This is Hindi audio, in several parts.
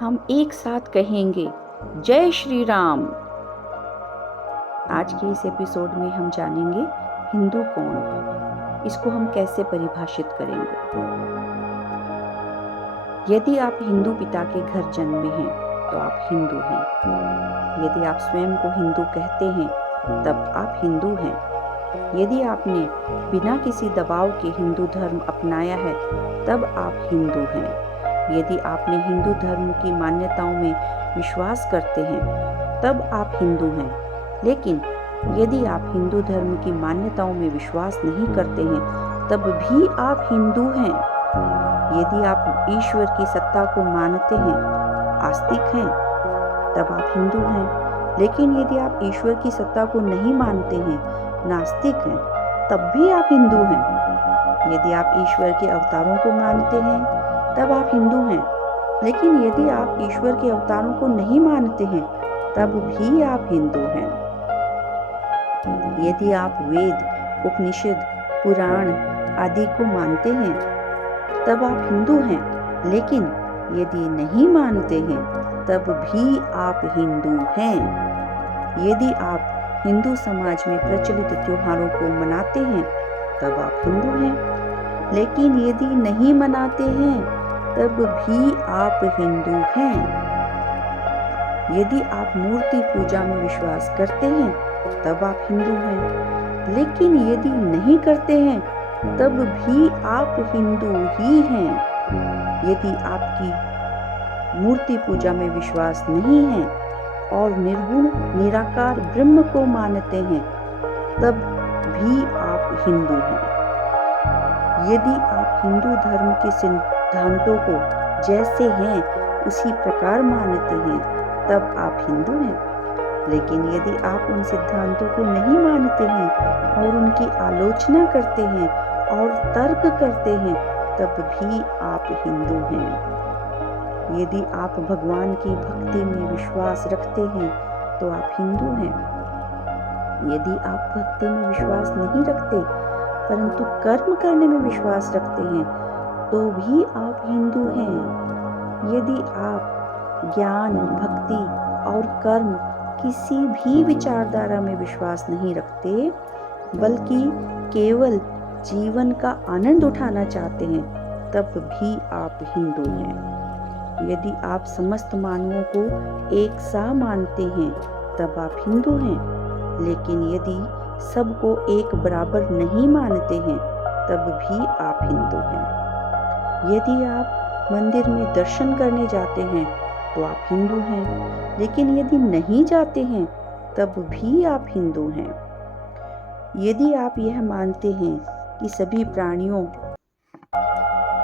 हम एक साथ कहेंगे जय श्री राम। आज के इस एपिसोड में हम जानेंगे हिंदू कौन है, इसको हम कैसे परिभाषित करेंगे। यदि आप हिंदू पिता के घर जन्मे हैं तो आप हिंदू हैं। यदि आप स्वयं को हिंदू कहते हैं तब आप हिंदू हैं। यदि आपने बिना किसी दबाव के हिंदू धर्म अपनाया है तब आप हिंदू हैं। यदि आपने हिंदू धर्म की मान्यताओं में विश्वास करते हैं तब आप हिंदू हैं। लेकिन यदि आप हिंदू धर्म की मान्यताओं में विश्वास नहीं करते हैं तब भी आप हिंदू हैं। यदि आप ईश्वर की सत्ता को मानते हैं, आस्तिक हैं, तब आप हिंदू हैं। लेकिन यदि आप ईश्वर की सत्ता को नहीं मानते हैं, नास्तिक हैं, तब भी आप हिंदू हैं। यदि आप ईश्वर के अवतारों को मानते हैं तब आप हिंदू हैं। लेकिन यदि आप ईश्वर के अवतारों को नहीं मानते हैं तब भी आप हिंदू हैं। यदि आप वेद, उपनिषद, पुराण आदि को मानते हैं तब आप हिंदू हैं। लेकिन यदि नहीं मानते हैं तब भी आप हिंदू हैं। यदि आप हिंदू समाज में प्रचलित त्योहारों को मनाते हैं तब आप हिंदू हैं। लेकिन यदि नहीं मनाते हैं तब भी आप हिंदू हैं। यदि आप मूर्ति पूजा में विश्वास करते हैं तब आप हिंदू हैं। लेकिन यदि नहीं करते हैं तब भी आप हिंदू ही हैं। यदि आपकी मूर्ति पूजा में विश्वास नहीं है और निर्गुण निराकार ब्रह्म को मानते हैं तब भी आप हिंदू हैं। यदि आप हिंदू धर्म के सिद्धांतों को जैसे हैं उसी प्रकार मानते हैं तब आप हिंदू हैं। लेकिन यदि आप उन सिद्धांतों को नहीं मानते हैं और उनकी आलोचना करते हैं और तर्क करते हैं तब भी आप हिंदू हैं। यदि आप भगवान की भक्ति में विश्वास रखते हैं तो आप हिंदू हैं। यदि आप भक्ति में विश्वास नहीं रखते परंतु कर्म करने में विश्वास रखते हैं तो भी आप हिंदू हैं। यदि आप ज्ञान, भक्ति और कर्म किसी भी विचारधारा में विश्वास नहीं रखते बल्कि केवल जीवन का आनंद उठाना चाहते हैं तब भी आप हिंदू हैं। यदि आप समस्त मानवों को एक सा मानते हैं तब आप हिंदू हैं। लेकिन यदि सबको एक बराबर नहीं मानते हैं तब भी आप हिंदू हैं। यदि आप मंदिर में दर्शन करने जाते हैं तो आप हिंदू हैं। लेकिन यदि नहीं जाते हैं तब भी आप हिंदू हैं। यदि आप यह मानते हैं कि सभी प्राणियों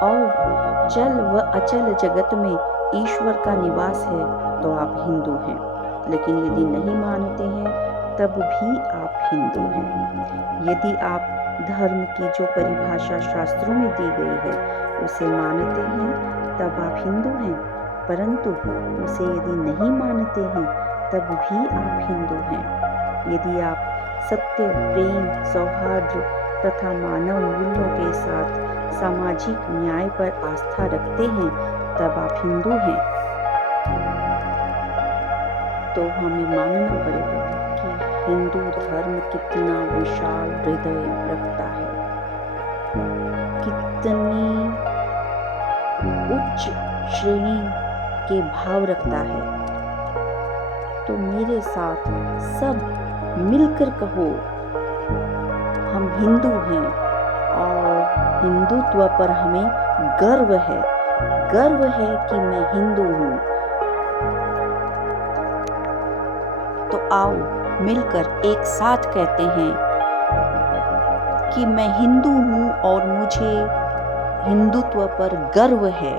और चल व अचल जगत में ईश्वर का निवास है तो आप हिंदू हैं। लेकिन यदि नहीं मानते हैं तब भी आप हिंदू हैं। यदि आप धर्म की जो परिभाषा शास्त्रों में दी गई है उसे मानते हैं तब आप हिंदू हैं। परंतु उसे यदि नहीं मानते हैं तब भी आप हिंदू हैं। यदि आप सत्य, प्रेम, सौहार्द तथा मानव मूल्यों के साथ सामाजिक न्याय पर आस्था रखते हैं तब आप हिंदू हैं। तो हमें मानना पड़ेगा कि हिंदू धर्म कितना विशाल हृदय रखता है, कितनी उच्च श्रेणी के भाव रखता है। तो मेरे साथ सब मिलकर कहो, हम हिंदू हैं और हिंदुत्व पर हमें गर्व है। गर्व है कि मैं हिंदू हूँ। तो आओ मिलकर एक साथ कहते हैं कि मैं हिंदू हूँ और मुझे हिंदुत्व पर गर्व है।